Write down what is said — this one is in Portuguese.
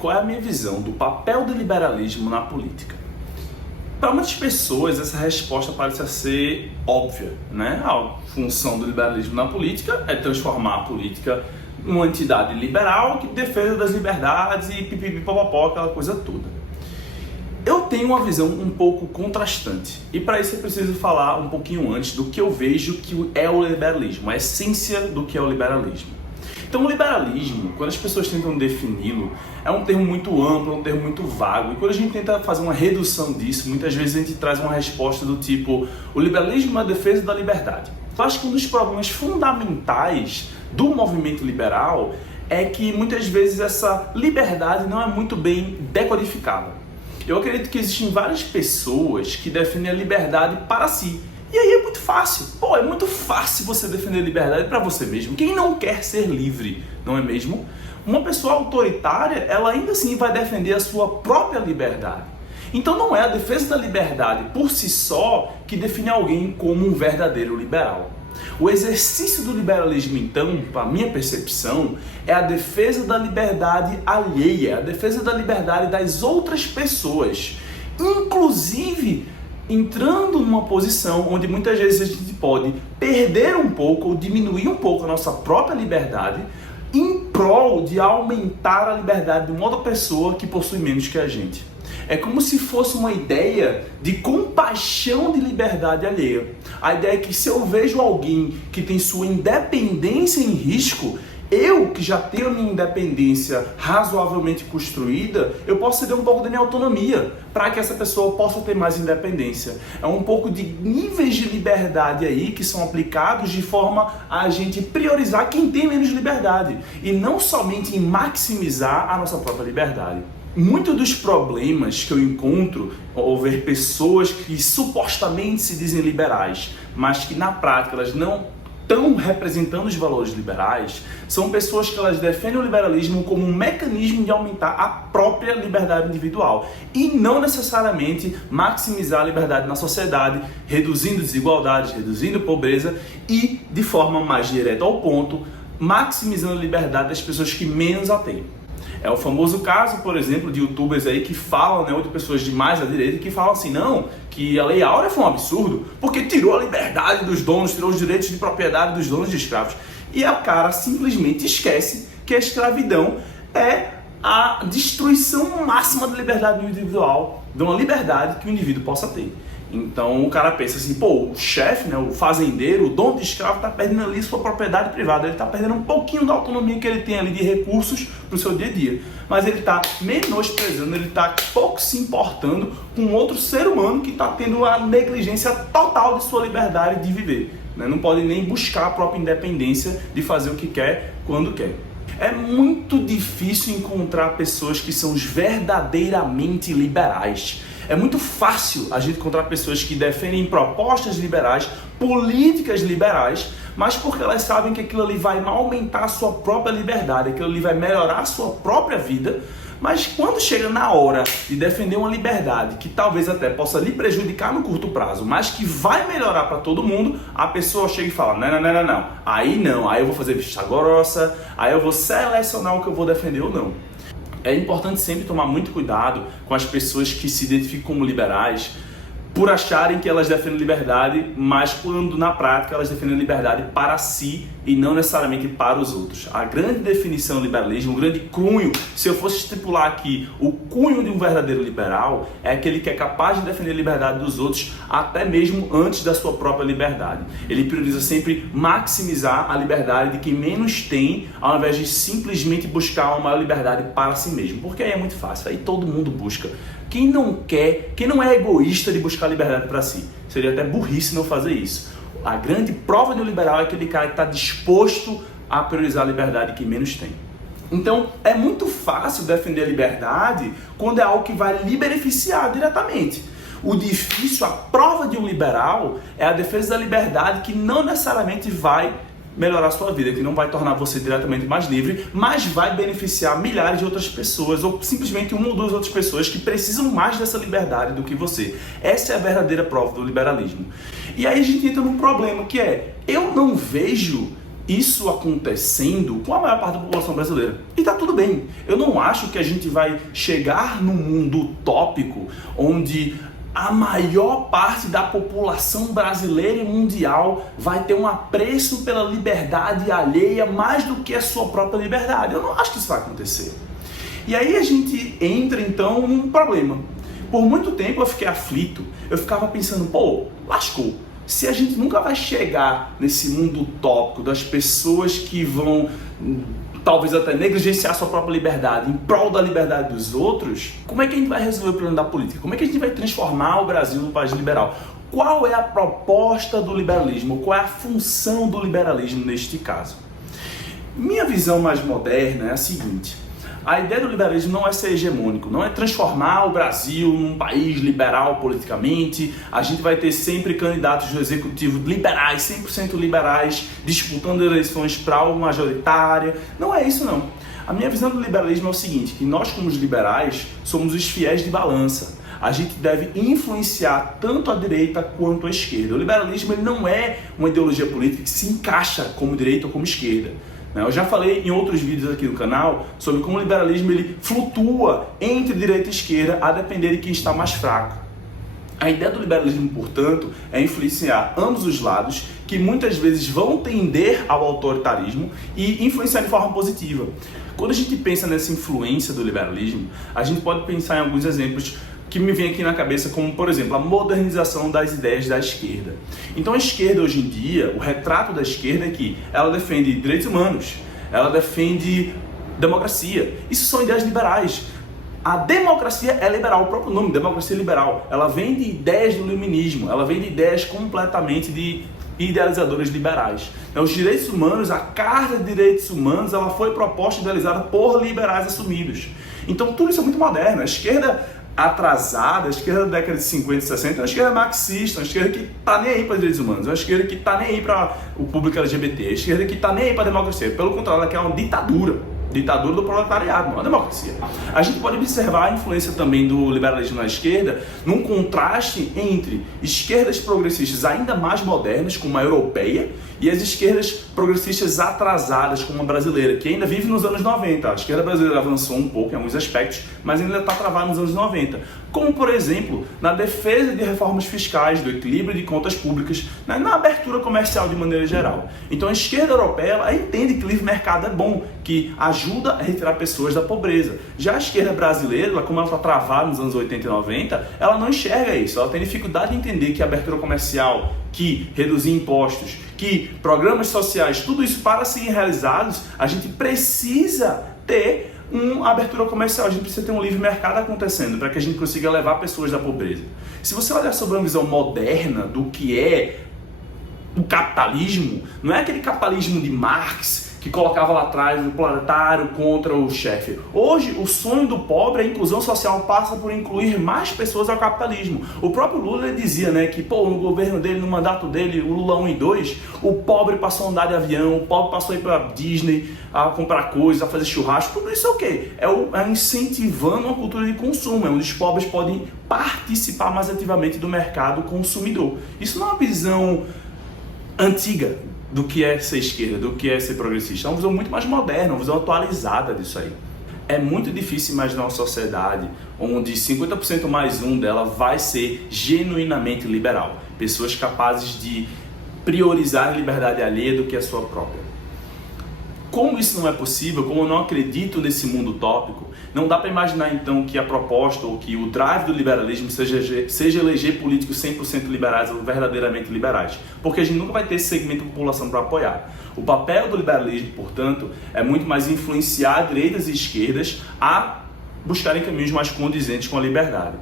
qual é a minha visão do papel do liberalismo na política. Para muitas pessoas, essa resposta parece ser óbvia, né? A função do liberalismo na política é transformar a política numa entidade liberal que defende das liberdades e pipipipopopó, aquela coisa toda. Eu tenho uma visão um pouco contrastante e para isso eu preciso falar um pouquinho antes do que eu vejo que é o liberalismo, a essência do que é o liberalismo. Então, o liberalismo, quando as pessoas tentam defini-lo, é um termo muito amplo, é um termo muito vago. E quando a gente tenta fazer uma redução disso, muitas vezes a gente traz uma resposta do tipo: o liberalismo é a defesa da liberdade. Eu acho que um dos problemas fundamentais do movimento liberal é que muitas vezes essa liberdade não é muito bem decodificada. Eu acredito que existem várias pessoas que defendem a liberdade para si. E aí é muito fácil. É muito fácil você defender liberdade para você mesmo. Quem não quer ser livre, não é mesmo? Uma pessoa autoritária, ela ainda assim vai defender a sua própria liberdade. Então não é a defesa da liberdade por si só que define alguém como um verdadeiro liberal. O exercício do liberalismo, então, para minha percepção, é a defesa da liberdade alheia, a defesa da liberdade das outras pessoas, inclusive entrando numa posição onde muitas vezes a gente pode perder um pouco ou diminuir um pouco a nossa própria liberdade em prol de aumentar a liberdade de uma outra pessoa que possui menos que a gente. É como se fosse uma ideia de compaixão de liberdade alheia. A ideia é que se eu vejo alguém que tem sua independência em risco, eu, que já tenho a minha independência razoavelmente construída, eu posso ceder um pouco da minha autonomia para que essa pessoa possa ter mais independência. É um pouco de níveis de liberdade aí que são aplicados de forma a gente priorizar quem tem menos liberdade e não somente em maximizar a nossa própria liberdade. Muitos dos problemas que eu encontro ao ver pessoas que supostamente se dizem liberais, mas que na prática elas não estão representando os valores liberais, são pessoas que elas defendem o liberalismo como um mecanismo de aumentar a própria liberdade individual e não necessariamente maximizar a liberdade na sociedade, reduzindo desigualdades, reduzindo pobreza e, de forma mais direta ao ponto, maximizando a liberdade das pessoas que menos a têm. É o famoso caso, por exemplo, de youtubers aí que falam, ou de pessoas de mais à direita, que falam assim, não, que a Lei Áurea foi um absurdo, porque tirou a liberdade dos donos, tirou os direitos de propriedade dos donos de escravos. E o cara simplesmente esquece que a escravidão é a destruição máxima da liberdade individual, de uma liberdade que o indivíduo possa ter. Então o cara pensa assim, o chefe, o fazendeiro, o dono de escravo está perdendo ali sua propriedade privada, ele está perdendo um pouquinho da autonomia que ele tem ali de recursos para o seu dia a dia. Mas ele está menosprezando, ele está pouco se importando com outro ser humano que está tendo a negligência total de sua liberdade de viver. Não pode nem buscar a própria independência de fazer o que quer, quando quer. É muito difícil encontrar pessoas que são verdadeiramente liberais. É muito fácil a gente encontrar pessoas que defendem propostas liberais, políticas liberais, mas porque elas sabem que aquilo ali vai aumentar a sua própria liberdade, aquilo ali vai melhorar a sua própria vida, mas quando chega na hora de defender uma liberdade que talvez até possa lhe prejudicar no curto prazo, mas que vai melhorar para todo mundo, a pessoa chega e fala, não, aí eu vou fazer vista grossa, aí eu vou selecionar o que eu vou defender ou não. É importante sempre tomar muito cuidado com as pessoas que se identificam como liberais por acharem que elas defendem liberdade, mas quando na prática elas defendem liberdade para si e não necessariamente para os outros. A grande definição do liberalismo, o grande cunho, se eu fosse estipular aqui o cunho de um verdadeiro liberal, é aquele que é capaz de defender a liberdade dos outros até mesmo antes da sua própria liberdade. Ele prioriza sempre maximizar a liberdade de quem menos tem, ao invés de simplesmente buscar uma maior liberdade para si mesmo, porque aí é muito fácil, aí todo mundo busca. Quem não quer, quem não é egoísta de buscar liberdade para si? Seria até burrice não fazer isso. A grande prova de um liberal é aquele cara que está disposto a priorizar a liberdade que menos tem. Então, é muito fácil defender a liberdade quando é algo que vai lhe beneficiar diretamente. O difícil, a prova de um liberal, é a defesa da liberdade que não necessariamente vai melhorar a sua vida, que não vai tornar você diretamente mais livre, mas vai beneficiar milhares de outras pessoas, ou simplesmente uma ou duas outras pessoas que precisam mais dessa liberdade do que você. Essa é a verdadeira prova do liberalismo. E aí a gente entra num problema que é, eu não vejo isso acontecendo com a maior parte da população brasileira. E tá tudo bem. Eu não acho que a gente vai chegar num mundo utópico onde a maior parte da população brasileira e mundial vai ter um apreço pela liberdade alheia mais do que a sua própria liberdade. Eu não acho que isso vai acontecer. E aí a gente entra então num problema. Por muito tempo eu fiquei aflito, eu ficava pensando, pô, lascou. Se a gente nunca vai chegar nesse mundo utópico das pessoas que vão talvez até negligenciar sua própria liberdade em prol da liberdade dos outros, como é que a gente vai resolver o problema da política? Como é que a gente vai transformar o Brasil num país liberal? Qual é a proposta do liberalismo? Qual é a função do liberalismo neste caso? Minha visão mais moderna é a seguinte: a ideia do liberalismo não é ser hegemônico, não é transformar o Brasil num país liberal politicamente. A gente vai ter sempre candidatos do executivo liberais, 100% liberais, disputando eleições para algo majoritária. Não é isso não. A minha visão do liberalismo é o seguinte, que nós como os liberais somos os fiéis de balança. A gente deve influenciar tanto a direita quanto a esquerda. O liberalismo ele não é uma ideologia política que se encaixa como direita ou como esquerda. Eu já falei em outros vídeos aqui no canal sobre como o liberalismo ele flutua entre direita e esquerda a depender de quem está mais fraco. A ideia do liberalismo, portanto, é influenciar ambos os lados, que muitas vezes vão tender ao autoritarismo e influenciar de forma positiva. Quando a gente pensa nessa influência do liberalismo, a gente pode pensar em alguns exemplos que me vem aqui na cabeça, como, por exemplo, a modernização das ideias da esquerda. Então, a esquerda, hoje em dia, o retrato da esquerda é que ela defende direitos humanos, ela defende democracia. Isso são ideias liberais. A democracia é liberal, o próprio nome, democracia liberal. Ela vem de ideias do iluminismo, ela vem de ideias completamente de idealizadoras liberais. Os direitos humanos, a Carta de Direitos Humanos, ela foi proposta e idealizada por liberais assumidos. Então, tudo isso é muito moderno. A esquerda atrasada, a esquerda da década de 50 e 60, é uma esquerda marxista, uma esquerda que tá nem aí para os direitos humanos, uma esquerda que tá nem aí para o público LGBT, a esquerda que tá nem aí para a democracia. Pelo contrário, ela quer uma ditadura do proletariado, não é uma democracia. A gente pode observar a influência também do liberalismo na esquerda num contraste entre esquerdas progressistas ainda mais modernas, como a europeia, e as esquerdas progressistas atrasadas, como a brasileira, que ainda vive nos anos 90. A esquerda brasileira avançou um pouco em alguns aspectos, mas ainda está travada nos anos 90. Como, por exemplo, na defesa de reformas fiscais, do equilíbrio de contas públicas, na abertura comercial de maneira geral. Então a esquerda europeia ela entende que livre mercado é bom, que ajuda a retirar pessoas da pobreza. Já a esquerda brasileira, como ela está travada nos anos 80 e 90, ela não enxerga isso. Ela tem dificuldade de entender que a abertura comercial, que reduzir impostos, que programas sociais, tudo isso para serem realizados, a gente precisa ter uma abertura comercial, a gente precisa ter um livre mercado acontecendo para que a gente consiga levar pessoas da pobreza. Se você olhar sobre uma visão moderna do que é o capitalismo, não é aquele capitalismo de Marx que colocava lá atrás o proletário contra o chefe. Hoje, o sonho do pobre, a inclusão social, passa por incluir mais pessoas ao capitalismo. O próprio Lula ele dizia, que no governo dele, no mandato dele, o Lula 1 e 2, o pobre passou a andar de avião, o pobre passou a ir para Disney, a comprar coisas, a fazer churrasco. Tudo isso é o quê? É incentivando uma cultura de consumo, onde os pobres podem participar mais ativamente do mercado consumidor. Isso não é uma visão antiga do que é ser esquerda, do que é ser progressista. É uma visão muito mais moderna, uma visão atualizada disso aí. É muito difícil imaginar uma sociedade onde 50% mais um dela vai ser genuinamente liberal. Pessoas capazes de priorizar a liberdade alheia do que a sua própria. Como isso não é possível, como eu não acredito nesse mundo utópico, não dá para imaginar então que a proposta ou que o drive do liberalismo seja eleger políticos 100% liberais ou verdadeiramente liberais, porque a gente nunca vai ter esse segmento da população para apoiar. O papel do liberalismo, portanto, é muito mais influenciar direitas e esquerdas a buscarem caminhos mais condizentes com a liberdade.